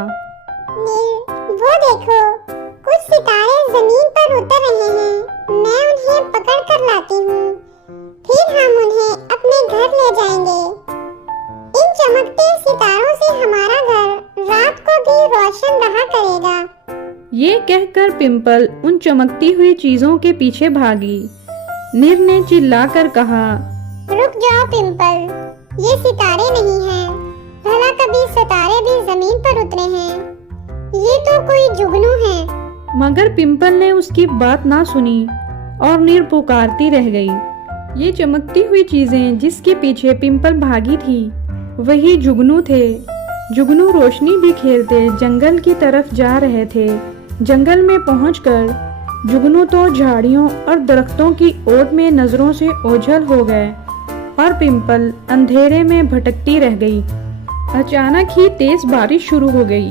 वो देखो, कुछ सितारे जमीन पर उतर रहे हैं। मैं उन्हें पकड़ कर लाती हूँ, फिर हम उन्हें अपने घर ले जाएंगे। इन चमकते सितारों से हमारा घर रात को भी रोशन रहा करेगा। ये कहकर पिंपल उन चमकती हुई चीजों के पीछे भागी। नीर ने चिल्लाकर कहा, रुक जाओ पिंपल, ये सितारे नहीं हैं। भला कभी सितारे भी जमीन पर उतरे हैं? ये तो कोई जुगनू है। मगर पिंपल ने उसकी बात ना सुनी और नीर पुकारती रह गई। ये चमकती हुई चीजें जिसके पीछे पिंपल भागी थी, वही जुगनू थे। जुगनू रोशनी भी खेलते जंगल की तरफ जा रहे थे। जंगल में पहुंचकर जुगनू तो झाड़ियों और दरख्तों की ओट में नजरों से ओझल हो गए और पिंपल अंधेरे में भटकती रह गई। अचानक ही तेज बारिश शुरू हो गई।